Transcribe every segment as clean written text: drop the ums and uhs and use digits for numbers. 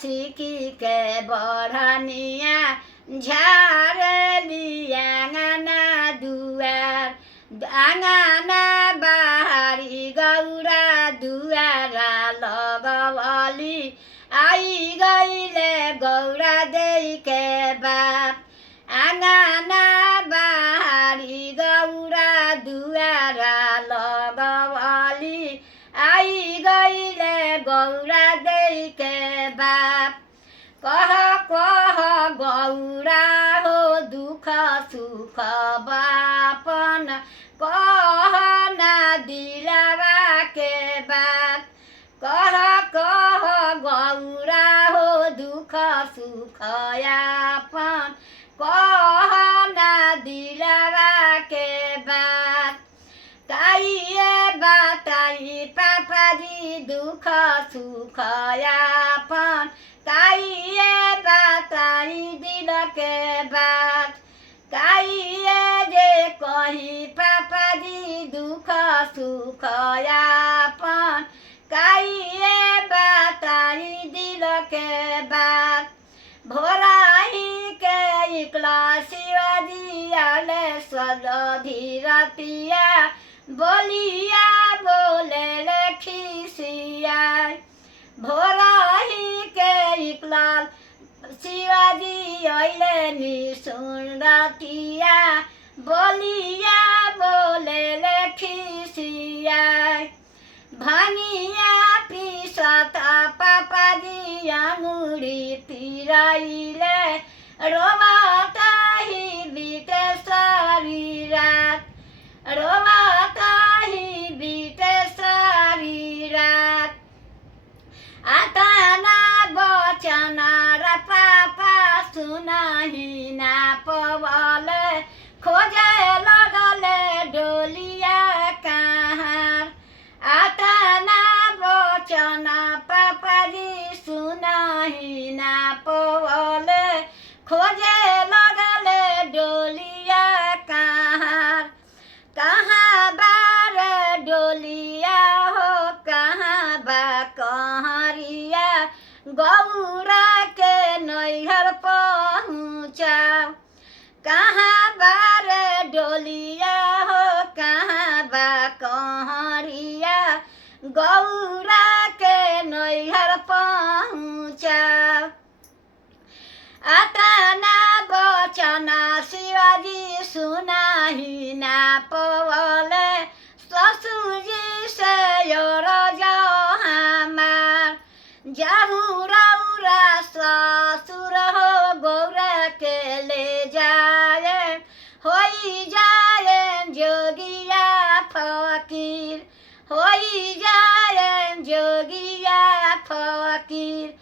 सिकी के बढ़निया झार लिया आंगना दुआर आंगना बाहरी गौरा दुआरा लगवली आई गईले गौरा देई के बाप आंगना बाहरी गौरा दुआरा लगवली आई गईले गौरा देई के बाप कह गौरा हो दुख सुख बापन कह ना दिलवा के बात कह गौरा हो दुख सुख यापन कह ना दिलवा के बात ताइए बताई पापाजी दुख सुख यापन ताइए बताई दिल के बात ताइए जे कही पापाजी दुख सुख यापन ताइए बताई दिल के बात भोराही के इकला शिवाजी आले धीरतिया बोलिया बोले खिसिया भोराही के इकला शिवाजी आले निसुन रातिया बोलिया बोले खिसिया भनिया पिसता पापाजी आंगुरी तिराइले रोवाता ही बीते सारी रात रोवाता ही बीते सारी रात आता ना बचना र पापा सुनाही ना पवले खोजे लगले डोलिया कहाँ आता ना बचना पापाजी सुनाही ना पवले खोजे लगले डोलिया कहाँ कहाँ बार डोलिया हो कहाँ बा कहरिया गौरा के नैहर पहुँचा कहाँ बार डोलिया हो कहाँ बा कहरिया गौरा के नैहर पहुँचा आता ना बचना शिवाजी सुनाही ना पवले ससुरजी से हमार जाहू रौरा ससुर हो गौरा के ले जाए होई जाए जोगिया फकीर होई जाए जोगिया फकीर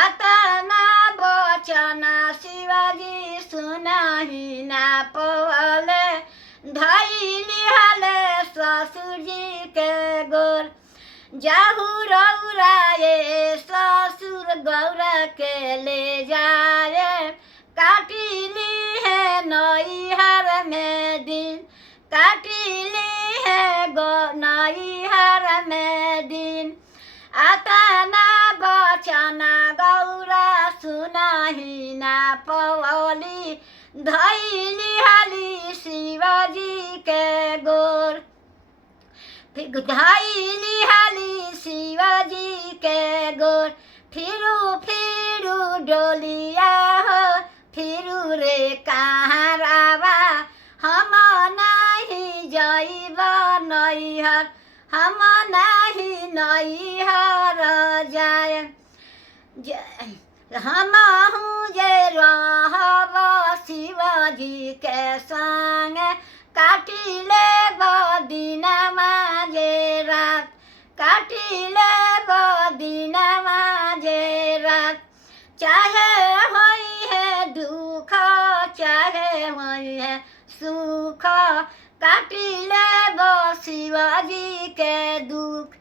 आता ना बचना शिवाजी सुनाही ना पवले धैली हले ससुरजी के गोर जाहू रौरा ये ससुर गौरा के ले जाए काटिली है नैहर में दिन काटिली है नैहर में दिन आता ना बचना गौरा सुनाही ना पवली धैली हाली शिवाजी के गोर धैली हाली शिवाजी के गोर फिरू डोलिया हो फिरू रे कहाँ रावा हम नहीं जाइब नैहर हम नहीं नैहर जाए हम जे रहब शिवाजी के संग काटिले दिनमा जे रात काटिले दिनमा जे रात चाहे होई है दुख चाहे होई है सुख काटिले शिवाजी के दुख